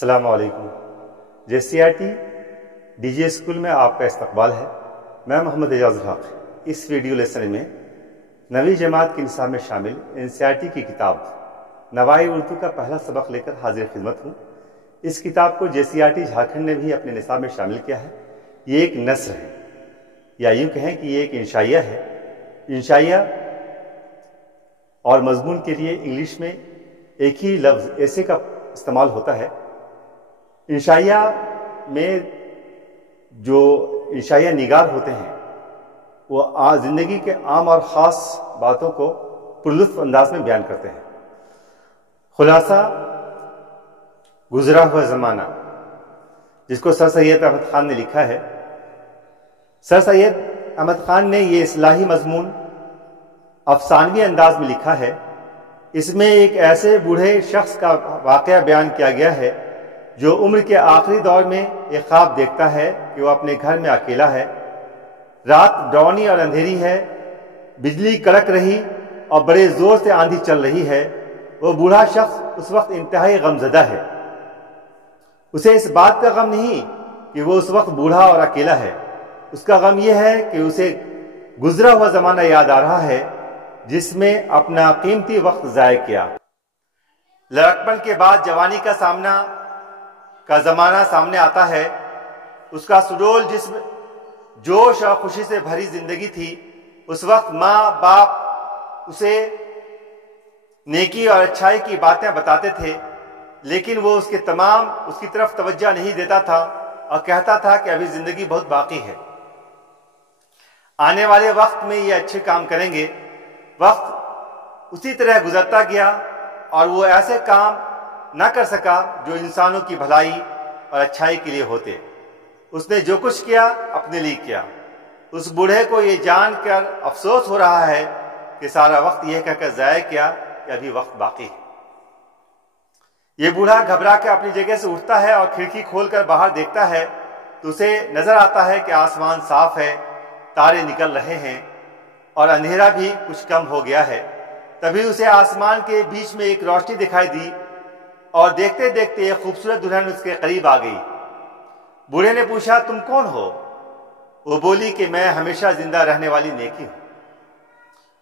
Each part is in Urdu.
السلام علیکم۔ JCRT DJ اسکول میں آپ کا استقبال ہے۔ میں محمد اعجاز الحق اس ویڈیو لیسن میں 9ویں جماعت کے نصاب میں شامل NCERT کی کتاب نوائی اردو کا پہلا سبق لے کر حاضر خدمت ہوں۔ اس کتاب کو JCRT جھارکھنڈ نے بھی اپنے نصاب میں شامل کیا ہے۔ یہ ایک نثر ہے، یا یوں کہیں کہ یہ ایک انشائیہ ہے۔ انشائیہ اور مضمون کے لیے انگلش میں ایک ہی لفظ ایسے کا استعمال ہوتا ہے۔ انشائیہ میں جو انشائیہ نگار ہوتے ہیں وہ زندگی کے عام اور خاص باتوں کو پرلطف انداز میں بیان کرتے ہیں۔ خلاصہ گزرا ہوا زمانہ، جس کو سر سید احمد خان نے لکھا ہے۔ سر سید احمد خان نے یہ اصلاحی مضمون افسانوی انداز میں لکھا ہے۔ اس میں ایک ایسے بوڑھے شخص کا واقعہ بیان کیا گیا ہے جو عمر کے آخری دور میں ایک خواب دیکھتا ہے کہ وہ اپنے گھر میں اکیلا ہے۔ رات ڈراؤنی اور اندھیری ہے، بجلی کڑک رہی اور بڑے زور سے آندھی چل رہی ہے۔ وہ بوڑھا شخص اس وقت انتہائی غمزدہ ہے۔ اسے اس بات کا غم نہیں کہ وہ اس وقت بوڑھا اور اکیلا ہے، اس کا غم یہ ہے کہ اسے گزرا ہوا زمانہ یاد آ رہا ہے جس میں اپنا قیمتی وقت ضائع کیا۔ لڑکپن کے بعد جوانی کا زمانہ سامنے آتا ہے۔ اس کا سڈول جسم جوش اور خوشی سے بھری زندگی تھی۔ اس وقت ماں باپ اسے نیکی اور اچھائی کی باتیں بتاتے تھے، لیکن وہ اس کی طرف توجہ نہیں دیتا تھا اور کہتا تھا کہ ابھی زندگی بہت باقی ہے، آنے والے وقت میں یہ اچھے کام کریں گے۔ وقت اسی طرح گزرتا گیا اور وہ ایسے کام نہ کر سکا جو انسانوں کی بھلائی اور اچھائی کے لیے ہوتے۔ اس نے جو کچھ کیا اپنے لیے کیا۔ اس بوڑھے کو یہ جان کر افسوس ہو رہا ہے کہ سارا وقت یہ کہہ کر ضائع کیا کہ ابھی وقت باقی ہے۔ یہ بوڑھا گھبرا کے اپنی جگہ سے اٹھتا ہے اور کھڑکی کھول کر باہر دیکھتا ہے تو اسے نظر آتا ہے کہ آسمان صاف ہے، تارے نکل رہے ہیں اور اندھیرا بھی کچھ کم ہو گیا ہے۔ تبھی اسے آسمان کے بیچ میں ایک روشنی دکھائی دی اور دیکھتے دیکھتے ایک خوبصورت دلہن اس کے قریب آ گئی۔ بوڑھے نے پوچھا، تم کون ہو؟ وہ بولی کہ میں ہمیشہ زندہ رہنے والی نیکی ہوں۔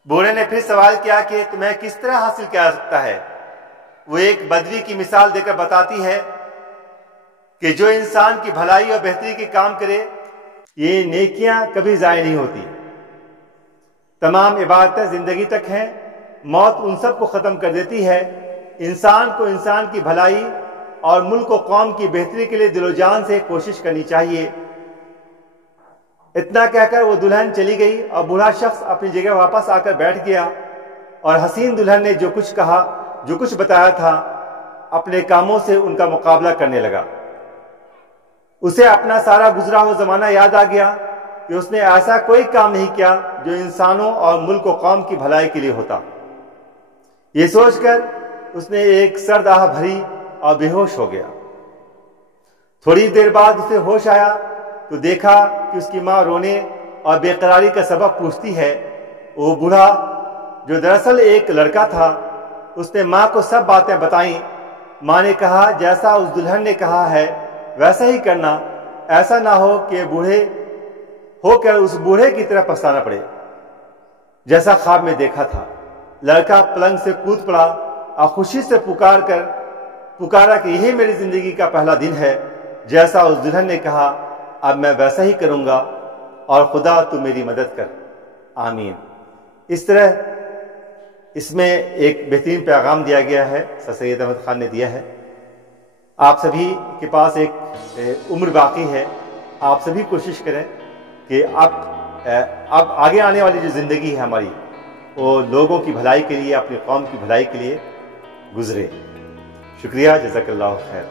بوڑھے نے پھر سوال کیا کہ تمہیں کس طرح حاصل کیا جا سکتا ہے؟ وہ ایک بدوی کی مثال دے کر بتاتی ہے کہ جو انسان کی بھلائی اور بہتری کے کام کرے، یہ نیکیاں کبھی ضائع نہیں ہوتی۔ تمام عبادتیں زندگی تک ہیں، موت ان سب کو ختم کر دیتی ہے۔ انسان کو انسان کی بھلائی اور ملک و قوم کی بہتری کے لیے دل و جان سے کوشش کرنی چاہیے۔ اتنا کہہ کر وہ دلہن چلی گئی اور بوڑھا شخص اپنی جگہ واپس آ کر بیٹھ گیا اور حسین دلہن نے جو کچھ کہا، جو کچھ بتایا تھا، اپنے کاموں سے ان کا مقابلہ کرنے لگا۔ اسے اپنا سارا گزرا ہوا زمانہ یاد آ گیا کہ اس نے ایسا کوئی کام نہیں کیا جو انسانوں اور ملک و قوم کی بھلائی کے لیے ہوتا۔ یہ سوچ کر اس نے ایک سرد آہ بھری اور بے ہوش ہو گیا۔ تھوڑی دیر بعد اسے ہوش آیا تو دیکھا کہ اس کی ماں رونے اور بے قراری کا سبب پوچھتی ہے۔ وہ بوڑھا جو دراصل ایک لڑکا تھا، اس نے ماں کو سب باتیں بتائیں۔ ماں نے کہا، جیسا اس دلہن نے کہا ہے ویسا ہی کرنا، ایسا نہ ہو کہ بوڑھے ہو کر اس بوڑھے کی طرف پچھتانا پڑے جیسا خواب میں دیکھا تھا۔ لڑکا پلنگ سے کود پڑا اور خوشی سے پکارا کہ یہی میری زندگی کا پہلا دن ہے۔ جیسا اس دلہن نے کہا اب میں ویسا ہی کروں گا، اور خدا تو میری مدد کر، آمین۔ اس طرح اس میں ایک بہترین پیغام دیا گیا ہے، سر سید احمد خان نے دیا ہے۔ آپ سبھی کے پاس ایک عمر باقی ہے، آپ سبھی کوشش کریں کہ اب آگے آنے والی جو زندگی ہے ہماری، وہ لوگوں کی بھلائی کے لیے، اپنی قوم کی بھلائی کے لیے گزرے۔ شکریہ، جزاک اللہ خیر۔